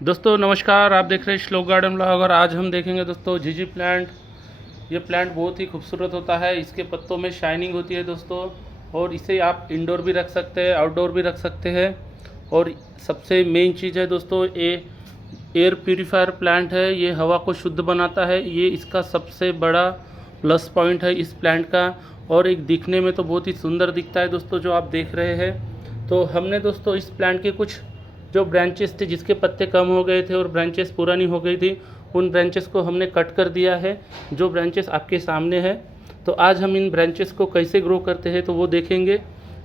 दोस्तों नमस्कार, आप देख रहे हैं श्लोक गार्डन ब्लॉग और आज हम देखेंगे दोस्तों झीझी प्लांट। ये प्लांट बहुत ही खूबसूरत होता है, इसके पत्तों में शाइनिंग होती है दोस्तों। और इसे आप इंडोर भी रख सकते हैं, आउटडोर भी रख सकते हैं। और सबसे मेन चीज़ है दोस्तों, ये एयर प्यूरीफायर प्लांट है। ये हवा को शुद्ध बनाता है, ये इसका सबसे बड़ा प्लस पॉइंट है इस प्लांट का। और एक दिखने में तो बहुत ही सुंदर दिखता है दोस्तों, जो आप देख रहे हैं। तो हमने दोस्तों इस प्लांट के कुछ जो ब्रांचेस थे, जिसके पत्ते कम हो गए थे और ब्रांचेस पुरानी हो गई थी, उन ब्रांचेस को हमने कट कर दिया है, जो ब्रांचेस आपके सामने है। तो आज हम इन ब्रांचेस को कैसे ग्रो करते हैं तो वो देखेंगे,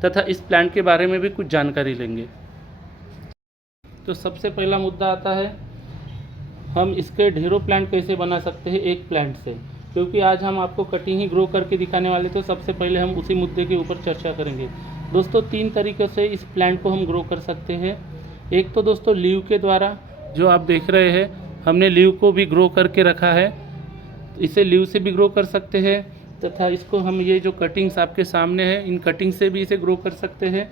तथा इस प्लांट के बारे में भी कुछ जानकारी लेंगे। तो सबसे पहला मुद्दा आता है, हम इसके ढेरों प्लांट कैसे बना सकते हैं एक प्लांट से। क्योंकि आज हम आपको कटिंग ही ग्रो करके दिखाने वाले, तो सबसे पहले हम उसी मुद्दे के ऊपर चर्चा करेंगे। दोस्तों 3 तरीक़े से इस प्लांट को हम ग्रो कर सकते हैं। एक तो दोस्तों लीव के द्वारा, जो आप देख रहे हैं, हमने लीव को भी ग्रो करके रखा है। इसे लीव से भी ग्रो कर सकते हैं, तथा इसको हम ये जो कटिंग्स आपके सामने है, इन कटिंग से भी इसे ग्रो कर सकते हैं।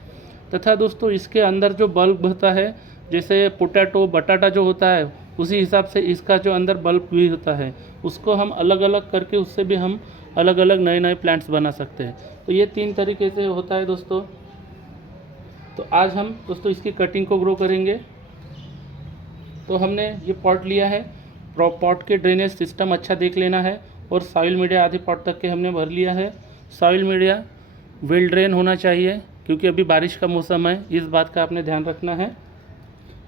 तथा दोस्तों इसके अंदर जो बल्ब होता है, जैसे पोटैटो बटाटा जो होता है, उसी हिसाब से इसका जो अंदर बल्ब भी होता है, उसको हम अलग अलग करके उससे भी हम अलग अलग नए नए प्लांट्स बना सकते हैं। तो ये 3 तरीके से होता है दोस्तों। तो आज हम दोस्तों इसकी कटिंग को ग्रो करेंगे। तो हमने ये पॉट लिया है, पॉट के ड्रेनेज सिस्टम अच्छा देख लेना है। और सॉइल मीडिया आधे पॉट तक के हमने भर लिया है। सॉइल मीडिया वेल ड्रेन होना चाहिए, क्योंकि अभी बारिश का मौसम है, इस बात का आपने ध्यान रखना है।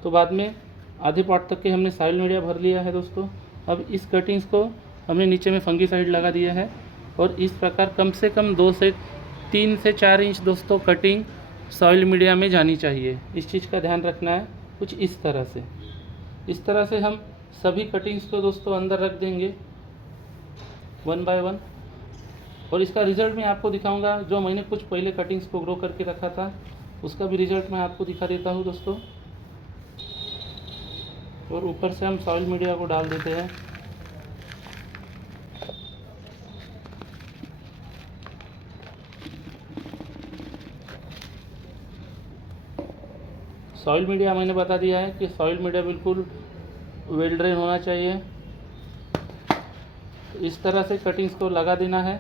तो बाद में आधे पॉट तक के हमने सॉइल मीडिया भर लिया है दोस्तों। अब इस कटिंग्स को हमने नीचे में फंगीसाइड लगा दिया है। और इस प्रकार कम से कम 2 से 3 से 4 इंच दोस्तों कटिंग सॉइल मीडिया में जानी चाहिए। इस चीज़ का ध्यान रखना है। कुछ इस तरह से हम सभी कटिंग्स को दोस्तों अंदर रख देंगे 1 बाय 1। और इसका रिज़ल्ट मैं आपको दिखाऊंगा। जो मैंने कुछ पहले कटिंग्स को ग्रो करके रखा था, उसका भी रिज़ल्ट मैं आपको दिखा देता हूं दोस्तों। और ऊपर से हम सॉइल मीडिया को डाल देते हैं। सॉइल मीडिया मैंने बता दिया है कि सॉइल मीडिया बिल्कुल वेल ड्रेन होना चाहिए। इस तरह से कटिंग्स को लगा देना है।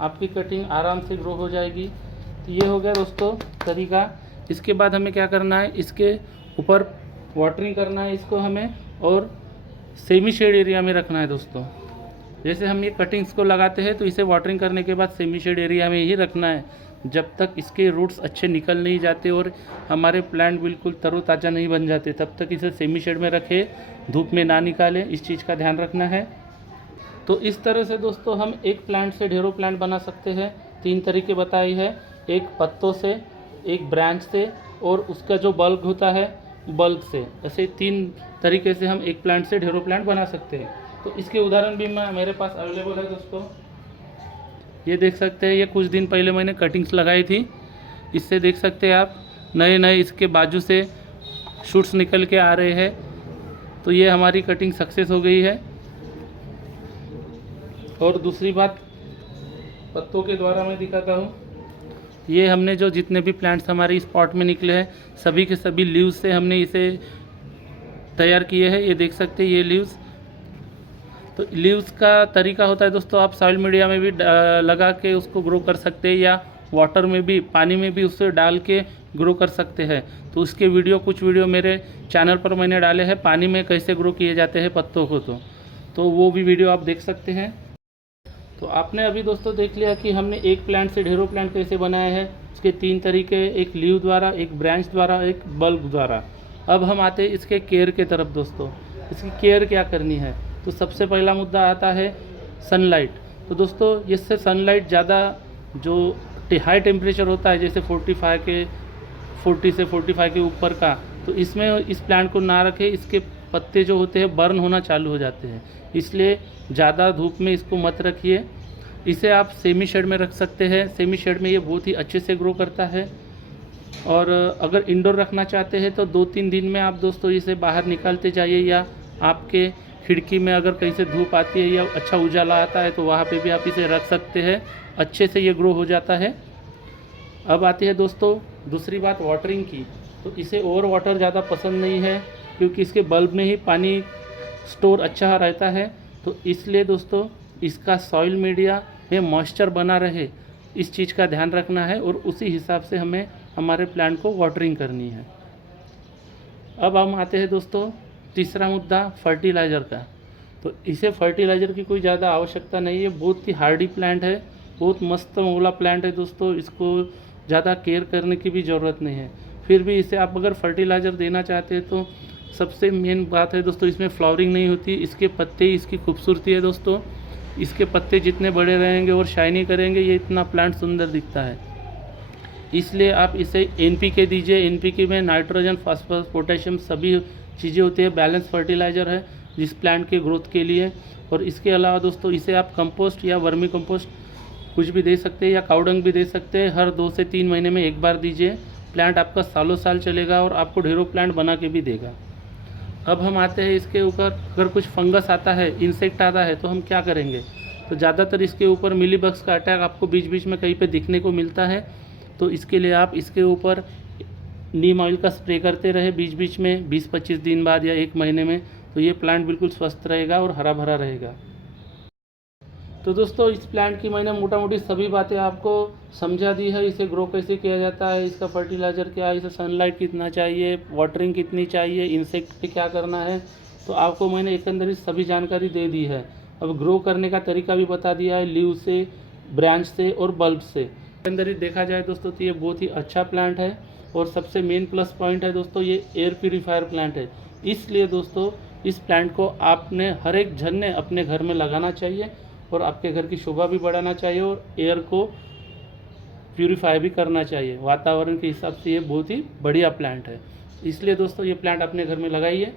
आपकी कटिंग आराम से ग्रो हो जाएगी। तो ये हो गया दोस्तों तरीका। इसके बाद हमें क्या करना है, इसके ऊपर वाटरिंग करना है इसको हमें, और सेमी शेड एरिया में रखना है दोस्तों। जैसे हम ये कटिंग्स को लगाते हैं, तो इसे वाटरिंग करने के बाद सेमी शेड एरिया में ही रखना है, जब तक इसके रूट्स अच्छे निकल नहीं जाते और हमारे प्लांट बिल्कुल तरोताज़ा नहीं बन जाते, तब तक इसे सेमी शेड में रखें, धूप में ना निकालें। इस चीज़ का ध्यान रखना है। तो इस तरह से दोस्तों हम एक प्लांट से ढेरों प्लांट बना सकते हैं। 3 तरीके बताए हैं, एक पत्तों से, एक ब्रांच से, और उसका जो बल्ब होता है बल्ब से। ऐसे 3 तरीके से हम एक प्लांट से ढेरों प्लांट बना सकते हैं। तो इसके उदाहरण भी मेरे पास अवेलेबल है दोस्तों। ये देख सकते हैं, ये कुछ दिन पहले मैंने कटिंग्स लगाई थी। इससे देख सकते हैं आप, नए नए इसके बाजू से शूट्स निकल के आ रहे हैं। तो ये हमारी कटिंग सक्सेस हो गई है। और दूसरी बात, पत्तों के द्वारा मैं दिखाता हूँ। ये हमने जो जितने भी प्लांट्स हमारे इस पॉट में निकले हैं, सभी के सभी लीव्स से हमने इसे तैयार किए हैं। ये देख सकते हैं, ये लीव्स। तो लीव्स का तरीका होता है दोस्तों, आप सॉइल मीडिया में भी लगा के उसको ग्रो कर सकते हैं, या वाटर में भी, पानी में भी उससे डाल के ग्रो कर सकते हैं। तो उसके कुछ वीडियो मेरे चैनल पर मैंने डाले हैं, पानी में कैसे ग्रो किए जाते हैं पत्तों को। तो वो भी वीडियो आप देख सकते हैं। तो आपने अभी दोस्तों देख लिया कि हमने एक प्लांट से ढेरों प्लांट कैसे बनाए हैं। उसके 3 तरीके, एक लीव द्वारा, एक ब्रांच द्वारा, एक बल्ब द्वारा। अब हम आते हैं इसके केयर के तरफ दोस्तों। इसकी केयर क्या करनी है, तो सबसे पहला मुद्दा आता है सनलाइट। तो दोस्तों इससे सनलाइट ज़्यादा, जो हाई टेम्परेचर होता है, जैसे 40 से 45 के ऊपर का, तो इसमें इस प्लांट को ना रखें। इसके पत्ते जो होते हैं बर्न होना चालू हो जाते हैं, इसलिए ज़्यादा धूप में इसको मत रखिए। इसे आप सेमी शेड में रख सकते हैं। सेमी शेड में ये बहुत ही अच्छे से ग्रो करता है। और अगर इंडोर रखना चाहते हैं तो 2-3 दिन में आप दोस्तों इसे बाहर निकालते जाइए, या आपके खिड़की में अगर कहीं से धूप आती है या अच्छा उजाला आता है, तो वहाँ पे भी आप इसे रख सकते हैं। अच्छे से ये ग्रो हो जाता है। अब आती है दोस्तों दूसरी बात, वाटरिंग की। तो इसे ओवर वाटर ज़्यादा पसंद नहीं है, क्योंकि इसके बल्ब में ही पानी स्टोर अच्छा रहता है। तो इसलिए दोस्तों इसका सॉइल मीडिया में मॉइस्चर बना रहे, इस चीज़ का ध्यान रखना है और उसी हिसाब से हमें हमारे प्लांट को वाटरिंग करनी है। अब हम आते हैं दोस्तों तीसरा मुद्दा फर्टिलाइज़र का। तो इसे फर्टिलाइज़र की कोई ज़्यादा आवश्यकता नहीं है, बहुत ही हार्डी प्लांट है, बहुत मस्त मोला प्लांट है दोस्तों, इसको ज़्यादा केयर करने की भी ज़रूरत नहीं है। फिर भी इसे आप अगर फर्टिलाइज़र देना चाहते हैं तो सबसे मेन बात है दोस्तों, इसमें फ्लावरिंग नहीं होती, इसके पत्ते ही इसकी खूबसूरती है दोस्तों। इसके पत्ते जितने बड़े रहेंगे और शाइनी करेंगे, ये इतना प्लांट सुंदर दिखता है। इसलिए आप इसे NPK दीजिए। NPK में नाइट्रोजन, फास्फोरस, पोटेशियम सभी चीज़ें होती है, बैलेंस फर्टिलाइज़र है जिस प्लांट के ग्रोथ के लिए। और इसके अलावा दोस्तों इसे आप कंपोस्ट या वर्मी कंपोस्ट कुछ भी दे सकते हैं, या काउडंग भी दे सकते हैं। हर 2 से 3 महीने में एक बार दीजिए, प्लांट आपका सालों साल चलेगा और आपको ढेरों प्लांट बना के भी देगा। अब हम आते हैं इसके ऊपर, अगर कुछ फंगस आता है, इंसेक्ट आता है तो हम क्या करेंगे। तो ज़्यादातर इसके ऊपर मिलीबग्स का अटैक आपको बीच बीच में कहीं पे दिखने को मिलता है। तो इसके लिए आप इसके ऊपर नीम ऑयल का स्प्रे करते रहे बीच बीच में 20-25 दिन बाद या 1 महीने में, तो ये प्लांट बिल्कुल स्वस्थ रहेगा और हरा भरा रहेगा। तो दोस्तों इस प्लांट की मैंने मोटा मोटी सभी बातें आपको समझा दी है। इसे ग्रो कैसे किया जाता है, इसका फर्टिलाइज़र क्या है, इसे सनलाइट कितना चाहिए, वाटरिंग कितनी चाहिए, इंसेक्ट पे क्या करना है, तो आपको मैंने एकंदर सभी जानकारी दे दी है। अब ग्रो करने का तरीका भी बता दिया है, लीव से, ब्रांच से और बल्ब से। एकंदर देखा जाए दोस्तों तो ये बहुत ही अच्छा प्लांट है। और सबसे मेन प्लस पॉइंट है दोस्तों, ये एयर प्यूरीफायर प्लांट है। इसलिए दोस्तों इस प्लांट को आपने हर एक जन ने अपने घर में लगाना चाहिए और आपके घर की शोभा भी बढ़ाना चाहिए और एयर को प्यूरीफाई भी करना चाहिए। वातावरण के हिसाब से ये बहुत ही बढ़िया प्लांट है। इसलिए दोस्तों ये प्लांट अपने घर में लगाइए।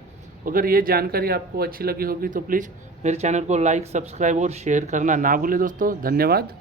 अगर ये जानकारी आपको अच्छी लगी होगी तो प्लीज़ मेरे चैनल को लाइक, सब्सक्राइब और शेयर करना ना भूलें दोस्तों। धन्यवाद।